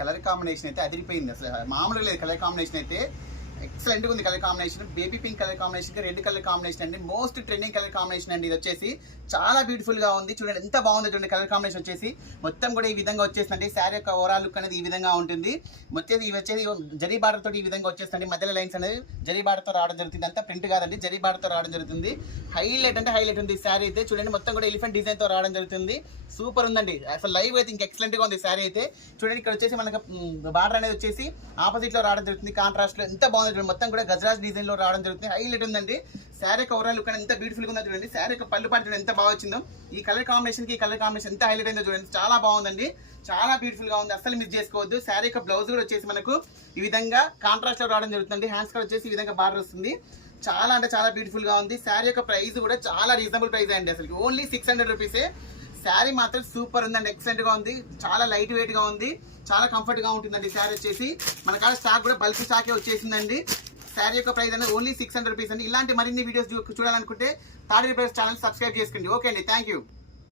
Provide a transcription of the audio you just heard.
Colour combination అయితే అదిరిపోయింది, అసలు మామూలుగా లేదు. కలర్ కాంబినేషన్ అయితే ఎక్సలెంట్గా ఉంది. Colour combination baby pink colour combination, red colour combination అండి. మోస్ట్ ట్రెండింగ్ కలర్ కాంబినేషన్ అండి. ఇది వచ్చేసి చాలా బ్యూటిఫుల్ గా ఉంది. చూడండి ఎంత బాగుంది చూడండి. కలర్ కాంబినేషన్ వచ్చేసి మొత్తం కూడా ఈ విధంగా వచ్చేసిందండి. శారీ యొక్క ఓవరాల్ లుక్ అనేది ఈ విధంగా ఉంటుంది. ఇవి వచ్చేసి జరీ బార్డర్ తోటి ఈ విధంగా వచ్చేస్తుంది. మధ్యలో లైన్స్ అనేది జరీ బార్డర్ తో రావడం జరుగుతుంది. అంతా ప్రింట్ కాదండి, జరీ బార్డర్ తో రావడం జరుగుతుంది. హైలైట్ అంటే హైలైట్ ఉంది శారీ అయితే. చూడండి మొత్తం కూడా ఎలిఫెంట్ డిజైన్ తో రావడం జరుగుతుంది. సూపర్ ఉందండి అసలు. లైవ్ అయితే ఇంకా ఎక్సలెంట్ గా ఉంది శారీ అయితే. చూడండి ఇక్కడ వచ్చేసి మనకు బార్డర్ అనేది వచ్చేసి ఆపోజిట్ లో రావడం జరుగుతుంది. కాంట్రాస్ట్ లో ఎంత బాగుంది. మొత్తం కూడా గజరాజ్ డిజైన్ లో రావడం జరుగుతుంది. హైలైట్ ఉందండి. శారీ ఓవరాల్ లుక్ ఎంత బ్యూటిఫుల్ గా ఉందో చూడండి. శారీ పళ్ళు పాటు ఎంత బాగా వచ్చిందో. ఈ కలర్ కాంబినేషన్ కి ఈ కలర్ కాంబినేషన్ ఎంత హైలైట్ అయిందో చూడండి. చాలా బాగుందండి, చాలా బ్యూటిఫుల్ గా ఉంది. అసలు మిస్ చేసుకోవద్దు. శారీ యొక్క బ్లౌజ్ కూడా వచ్చేసి మనకు ఈ విధంగా కాంట్రాస్ట్ లో రావడం జరుగుతుంది. హ్యాండ్స్ కూడా వచ్చేసి ఈ విధంగా బార్డర్ వస్తుంది. చాలా అంటే చాలా బ్యూటిఫుల్ గా ఉంది. శారీ యొక్క ప్రైస్ కూడా చాలా రీజనబుల్ ప్రైస్ అండి. అసలు ఓన్లీ 600 రూపీసే. శారీ మాత్రం సూపర్ ఉందండి, ఎక్సలెంట్ గా ఉంది. చాలా లైట్ వెయిట్ గా ఉంది, చాలా కంఫర్ట్ గా ఉంటుందండి. శారీ వచ్చేసి మన కాడ స్టాక్ కూడా బల్క్ స్టాకే వచ్చేసిందండి. శారీ యొక్క ప్రైస్ అనేది ఓన్లీ 600 రూపీస్ అండి. ఇలాంటి మరిన్ని వీడియోస్ చూడాలనుకుంటే తాడిపల్లి ఛానల్ సబ్స్క్రైబ్ చేసుకోండి. ఓకే అండి, థ్యాంక్ యూ.